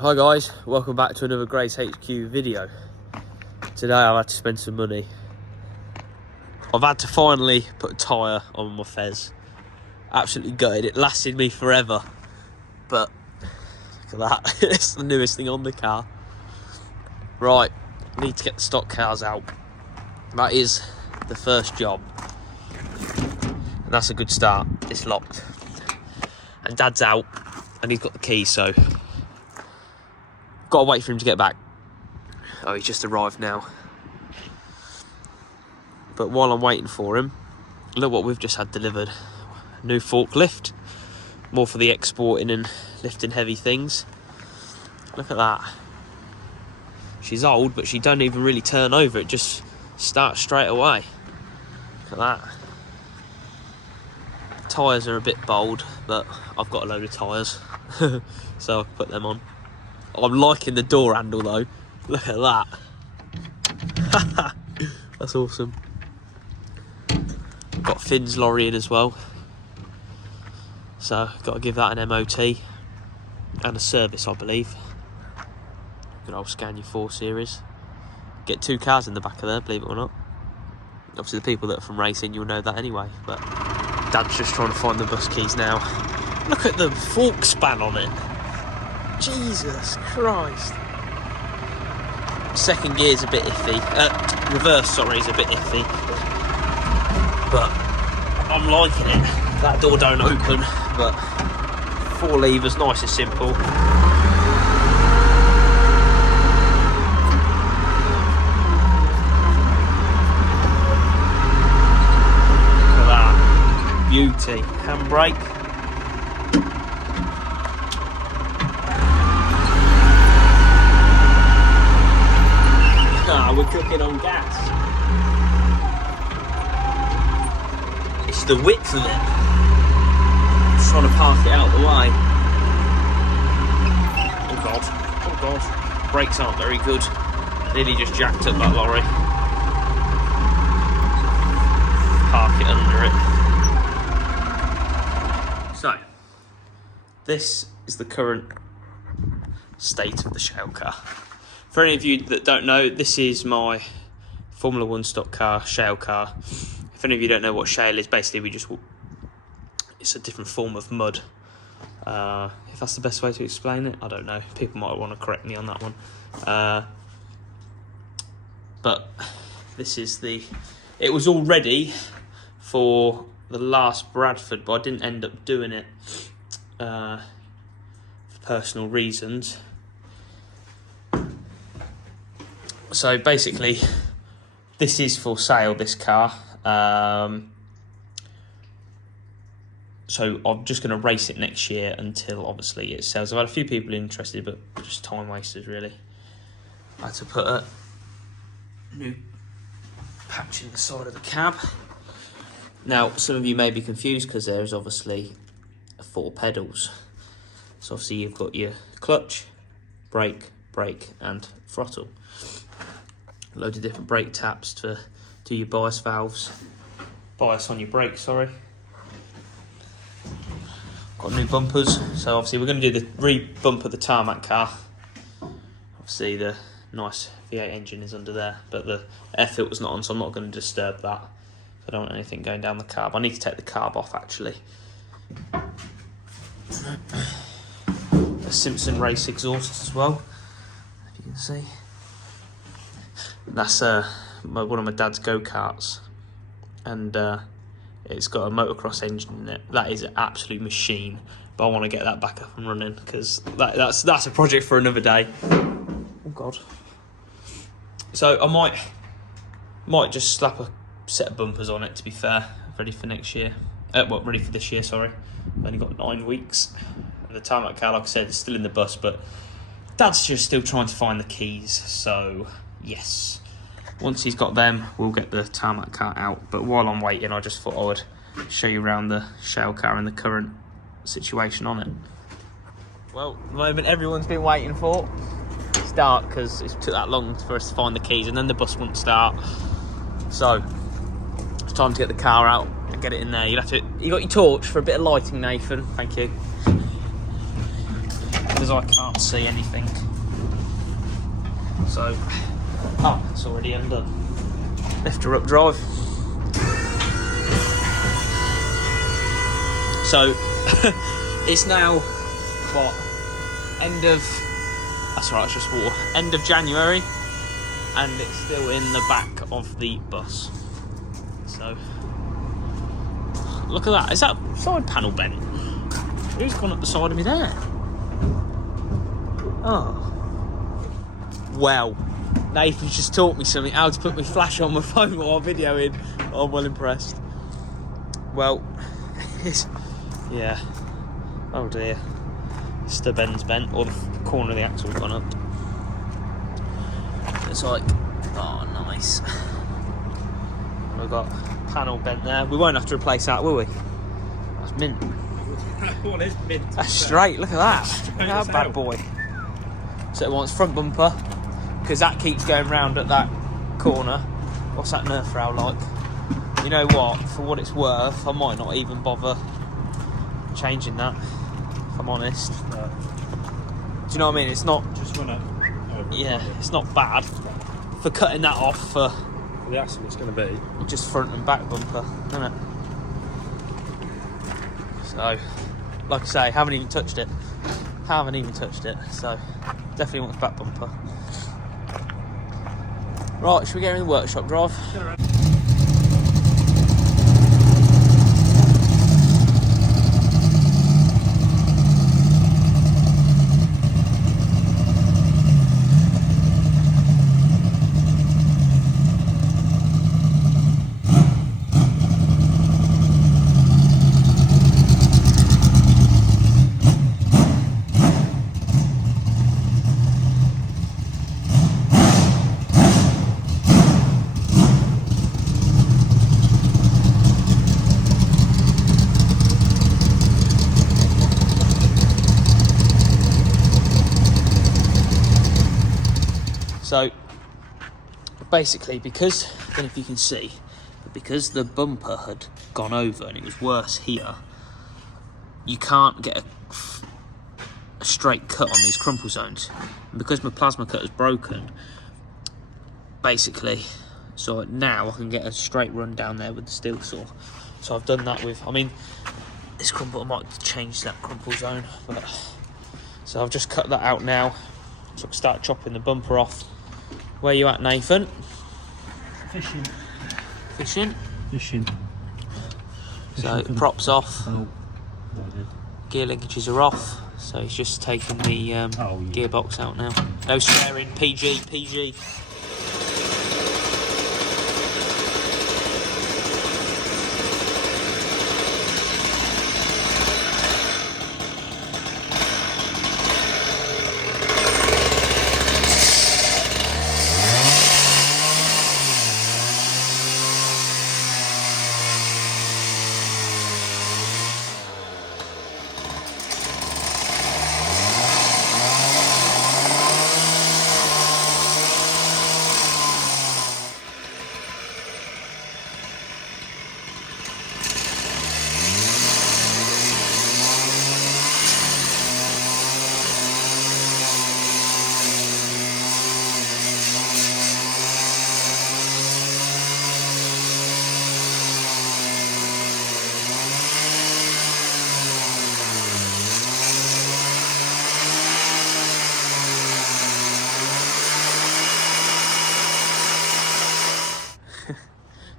Hi guys, welcome back to another Grace HQ video. Today I've had to spend some money. I've had to finally put a tyre on my Fez. Absolutely gutted, it lasted me forever. But look at that, it's the newest thing on the car. Right, I need to get the stock cars out. That is the first job. And that's a good start, it's locked. And Dad's out, and he's got the keys, so got to wait for him to get back. Oh, he's just arrived now. But while I'm waiting for him, look what we've just had delivered. A new forklift. More for the exporting and lifting heavy things. Look at that. She's old, but she don't even really turn over. It just starts straight away. Look at that. Tyres are a bit bold, but I've got a load of tyres. So I'll put them on. I'm liking the door handle though. Look at that. That's awesome. Got Finn's lorry in as well. So got to give that an MOT and a service, I believe. Good old Scania 4 Series. Get 2 cars in the back of there, believe it or not. Obviously the people that are from racing, you'll know that anyway. But Dad's just trying to find the bus keys now. Look at the fork span on it. Jesus Christ. Second gear's a bit iffy. Reverse, sorry, is a bit iffy. But I'm liking it. That door don't open, but 4 levers, nice and simple. Look at that. Beauty. Handbrake. We're cooking on gas. It's the width of it. Just trying to park it out of the way. Oh god, oh god. Brakes aren't very good. Nearly just jacked up that lorry. Park it under it. So, this is the current state of the shell car. For any of you that don't know, this is my Formula 1 stock car, shale car. If any of you don't know what shale is, basically it's a different form of mud. If that's the best way to explain it, I don't know. People might want to correct me on that one. But this is it was all ready for the last Bradford, but I didn't end up doing it for personal reasons. So basically, this is for sale, this car. So I'm just going to race it next year until obviously it sells. I've had a few people interested, but just time wasters really. I had to put a new patch in the side of the cab. Now, some of you may be confused because there's obviously 4 pedals. So obviously you've got your clutch, brake, and throttle. Loads of different brake taps to do your bias valves. Bias on your brakes, sorry. Got new bumpers, so obviously we're going to do the re-bump of the tarmac car. Obviously the nice V8 engine is under there, but the air filter's not on, so I'm not going to disturb that. I don't want anything going down the carb. I need to take the carb off actually. A Simpson race exhaust as well, if you can see. That's one of my dad's go-karts, and it's got a motocross engine in it. That is an absolute machine, but I want to get that back up and running because that's a project for another day. Oh god. So I might just slap a set of bumpers on it, to be fair, ready for next year. Ready for this year, sorry. I've only got 9 weeks. The tarmac car, like I said, is still in the bus, but Dad's just still trying to find the keys, so yes. Once he's got them, we'll get the tarmac car out. But while I'm waiting, I just thought I would show you around the shale car and the current situation on it. Well, the moment everyone's been waiting for. It's dark because it took that long for us to find the keys, and then the bus wouldn't start. So it's time to get the car out and get it in there. You got your torch for a bit of lighting, Nathan. Thank you. because I can't see anything. So, it's already undone. Lift her up, drive. So, it's now, what, end of January, and it's still in the back of the bus. So, look at that. Is that side panel bent? Who's gone up the side of me there? Oh. Well, Nathan just taught me something, how to put my flash on my phone while I'm videoing. I'm well impressed. Well, yeah. Oh dear. Stub end's bent, or the corner of the axle's gone up. It's like, oh nice. We've got panel bent there. We won't have to replace that, will we? That's mint. What is mint? That's straight, look at that. Look at that bad boy. So it wants front bumper, because that keeps going round at that corner. What's that nerf rail like? You know what, for what it's worth, I might not even bother changing that, if I'm honest. Do you know what I mean? It's not... Just wanna... Yeah, it's not bad for cutting that off for... The axle it's going to be. Just front and back bumper, isn't it? So, like I say, haven't even touched it. So, definitely wants back bumper. Right, should we get in the workshop, drive? So basically, because, I don't know if you can see, but because the bumper had gone over and it was worse here, you can't get a straight cut on these crumple zones. And because my plasma cutter is broken, basically, so now I can get a straight run down there with the steel saw. So I've done that with, I mean, this crumple, I might change that crumple zone, but so I've just cut that out now, so I can start chopping the bumper off. Where you at, Nathan? Fishing. Fishing. So props off. Oh. Gear linkages are off. So he's just taking the gearbox out now. No swearing. PG.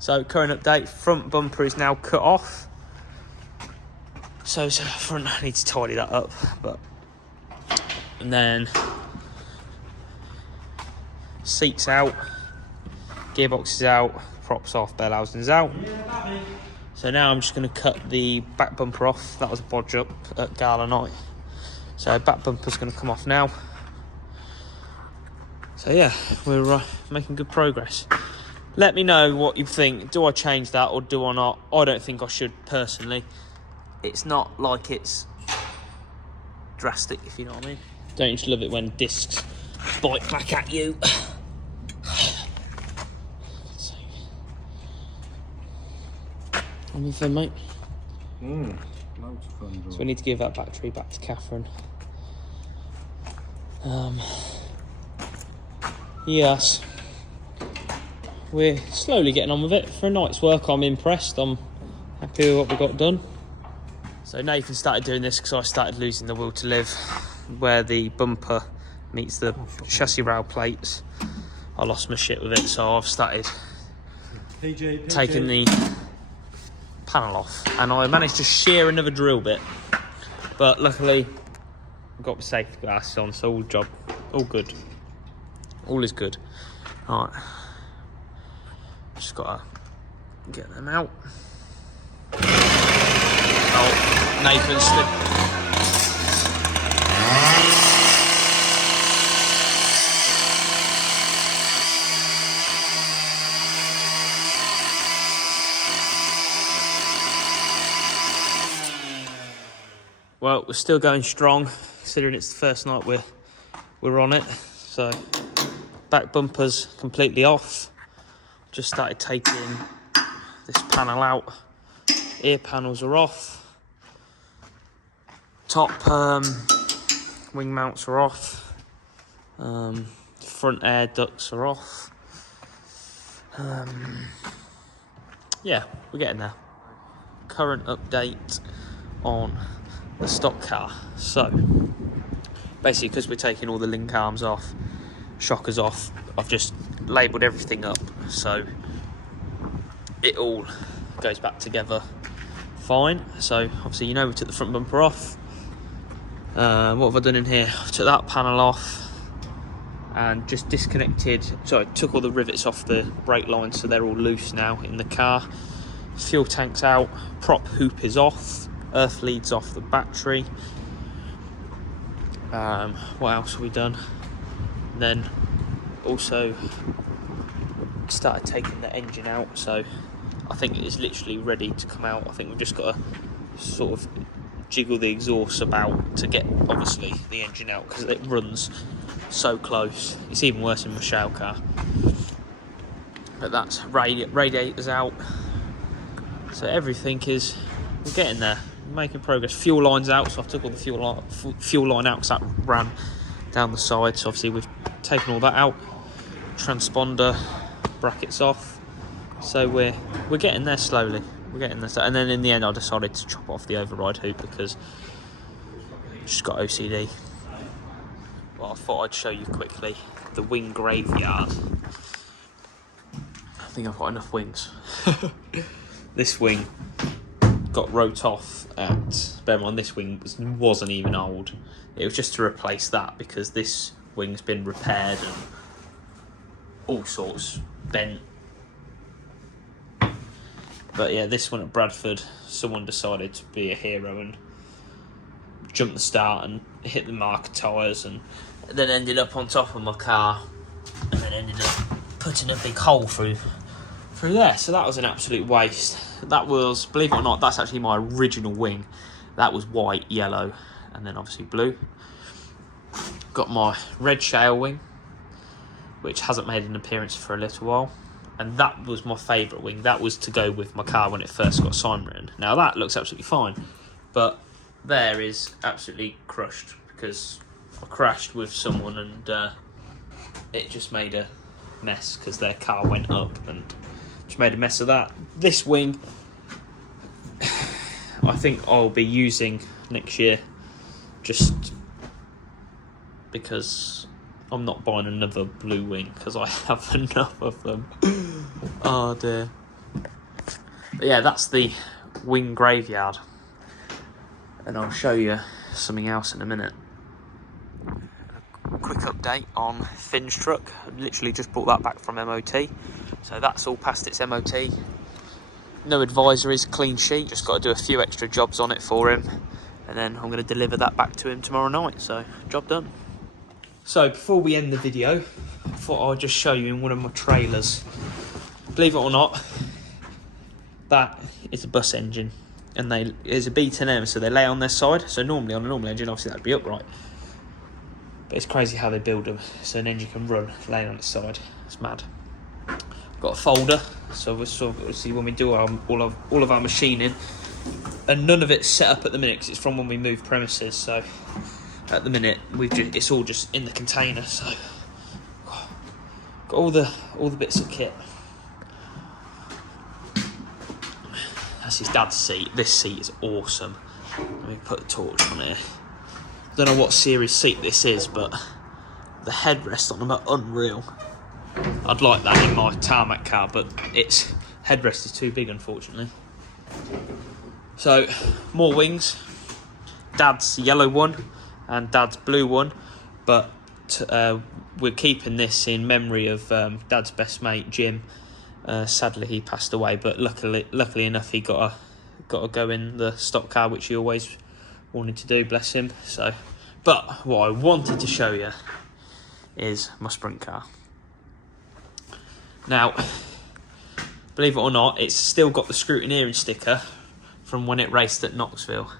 So current update, front bumper is now cut off. So front, I need to tidy that up, and then seats out, gearbox is out, props off, bell housing's out. So now I'm just going to cut the back bumper off. That was a bodge up at Gala night. So back bumper's going to come off now. So yeah, we're making good progress. Let me know what you think. Do I change that or do I not? I don't think I should personally. It's not like it's drastic, if you know what I mean. Don't you just love it when discs bite back at you? Having fun, mate? Loads of fun. So we need to give that battery back to Catherine. Yes, we're slowly getting on with it. For a night's work, I'm impressed. I'm happy with what we got done. So Nathan started doing this because I started losing the will to live, where the bumper meets the chassis rail plates. I lost my shit with it, so I've started taking the panel off, and I managed to shear another drill bit, but luckily I've got my safety glasses on, so all good, all is good. All right, just gotta get them out. Oh, Nathan slipped. Well, we're still going strong, considering it's the first night we're on it. So, back bumper's completely off. Just started taking this panel out. Ear panels are off. Top wing mounts are off. Front air ducts are off. Yeah, we're getting there. Current update on the Stockcar. So basically, because we're taking all the link arms off, shockers off, I've just labelled everything up so it all goes back together fine. So obviously, you know, we took the front bumper off. What have I done in here? I took that panel off and just took all the rivets off the brake lines, so they're all loose now in the car. Fuel tank's out, prop hoop is off, earth leads off the battery. What else have we done? Then also started taking the engine out, so I think it is literally ready to come out. I think we've just got to sort of jiggle the exhaust about to get, obviously, the engine out, because it runs so close. It's even worse in my shell car. But that's radiators out, so everything is, we're getting there, making progress. Fuel line's out, so I've took all the fuel line out because that ran down the side, so obviously we've taken all that out. Transponder brackets off, so we're getting there slowly. We're getting there, and then in the end I decided to chop off the override hoop because I've just got OCD. Well, I thought I'd show you quickly the wing graveyard. I think I've got enough wings. This wing got wrote off at, bear in mind this wing wasn't even old. It was just to replace that because this wing's been repaired and all sorts bent. But yeah, this one at Bradford, someone decided to be a hero and jump the start and hit the marker tyres, and then ended up on top of my car, and then ended up putting a big hole through there. So that was an absolute waste. That was, believe it or not, that's actually my original wing. That was white, yellow, and then obviously blue. Got my red shale wing, which hasn't made an appearance for a little while. And that was my favourite wing. That was to go with my car when it first got sign written. Now that looks absolutely fine, but there is absolutely crushed because I crashed with someone and it just made a mess because their car went up and just made a mess of that. This wing, I think I'll be using next year just because I'm not buying another blue wing because I have enough of them. Oh dear. But yeah, that's the wing graveyard. And I'll show you something else in a minute. A quick update on Finn's truck. I literally just brought that back from MOT. So that's all past its MOT. No advisories, clean sheet. Just got to do a few extra jobs on it for him. And then I'm going to deliver that back to him tomorrow night. So, job done. So before we end the video, I thought I'd just show you in one of my trailers. Believe it or not, that is a bus engine, and it's a B10M, so they lay on their side. So normally on a normal engine, obviously that'd be upright. But it's crazy how they build them, so an engine can run laying on its side. It's mad. Got a folder, so we'll see when we do all of our machining, and none of it's set up at the minute because it's from when we moved premises. So at the minute it's all just in the container, so got all the bits of kit. That's his dad's seat. This seat is awesome. Let me put the torch on here. Don't know what series seat this is, but the headrests on them are unreal. I'd like that in my tarmac car, but its headrest is too big, unfortunately. So, more wings. Dad's yellow one and Dad's blue one, but we're keeping this in memory of Dad's best mate, Jim. Sadly, he passed away, but luckily enough, he got to go in the stock car, which he always wanted to do, bless him. So, but what I wanted to show you is my sprint car. Now, believe it or not, it's still got the scrutineering sticker from when it raced at Knoxville.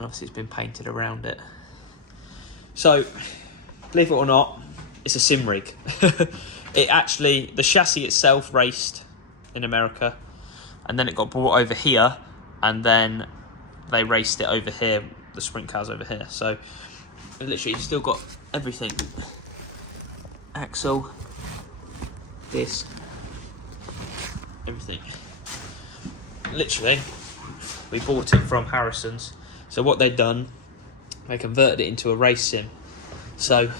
Obviously, it's been painted around it. So, believe it or not, it's a sim rig. The chassis itself raced in America, and then it got brought over here, and then they raced it over here, the sprint cars over here. So, literally, it's still got everything. Axle, disc, everything. Literally, we bought it from Harrison's. So what they'd done, they converted it into a race sim. So,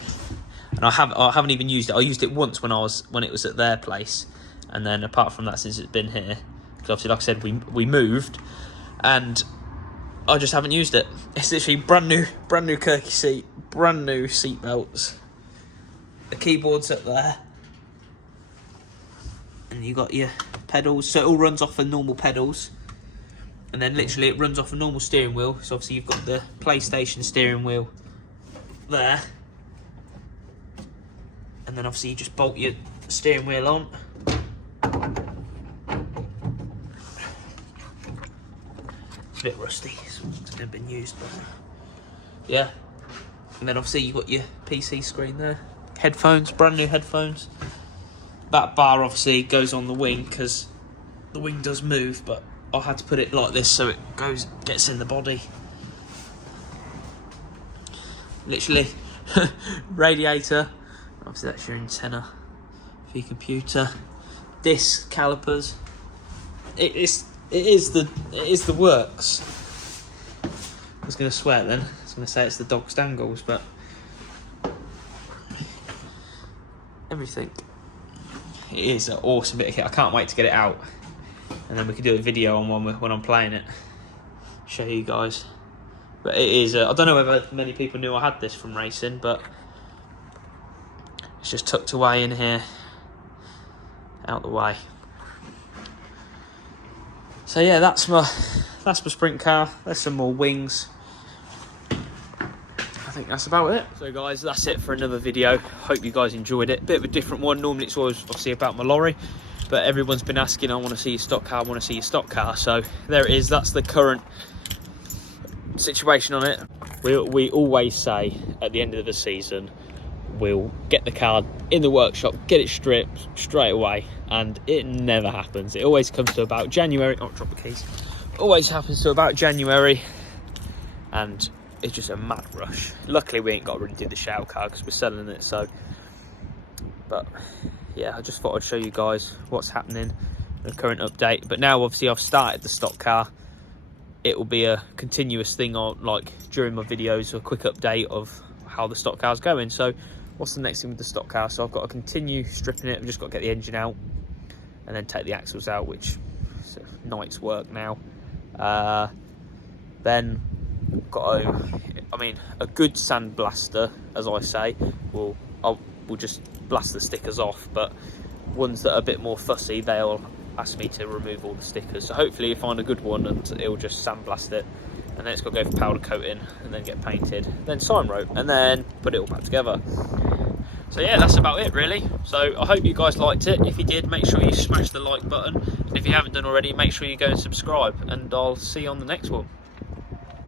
and I haven't even used it. I used it once when it was at their place, and then apart from that, since it's been here, because obviously, like I said, we moved, and I just haven't used it. It's literally brand new Kirky seat, brand new seat belts. The keyboard's up there, and you got your pedals. So it all runs off of normal pedals. And then literally it runs off a normal steering wheel. So obviously you've got the PlayStation steering wheel there. And then obviously you just bolt your steering wheel on. It's a bit rusty, it's never been used, but yeah. And then obviously you've got your PC screen there. Headphones, brand new headphones. That bar obviously goes on the wing because the wing does move, but I had to put it like this so it gets in the body. Literally, radiator. Obviously that's your antenna for your computer. Disc calipers. It is the works. I was going to swear then. I was going to say it's the dog's dangles, but everything. It is an awesome bit of kit. I can't wait to get it out. And then we can do a video on when I'm playing it. Show you guys. But it is, I don't know whether many people knew I had this from racing, but it's just tucked away in here, out the way. So yeah, that's my sprint car. There's some more wings. I think that's about it. So guys, that's it for another video. Hope you guys enjoyed it. Bit of a different one. Normally it's always obviously about my lorry, but everyone's been asking, I want to see your stock car, I want to see your stock car. So there it is. That's the current situation on it. We always say at the end of the season, we'll get the car in the workshop, get it stripped straight away, and it never happens. It always comes to about January. Oh, drop the keys. Always happens to about January, and it's just a mad rush. Luckily, we ain't got to really do the shout car because we're selling it. So, but yeah, I just thought I'd show you guys what's happening, the current update. But now, obviously, I've started the stock car. It will be a continuous thing on, like, during my videos, a quick update of how the stock car's going. So what's the next thing with the stock car? So I've got to continue stripping it. I've just got to get the engine out and then take the axles out, which is a night's work now. Then got a good sandblaster, as I say, will just blast the stickers off, but ones that are a bit more fussy, they'll ask me to remove all the stickers. So hopefully you find a good one and it'll just sandblast it, and then it's got to go for powder coating and then get painted, then sign rope, and then put it all back together. So yeah, that's about it really. So I hope you guys liked it. If you did, make sure you smash the like button, and if you haven't done already, make sure you go and subscribe, and I'll see you on the next one.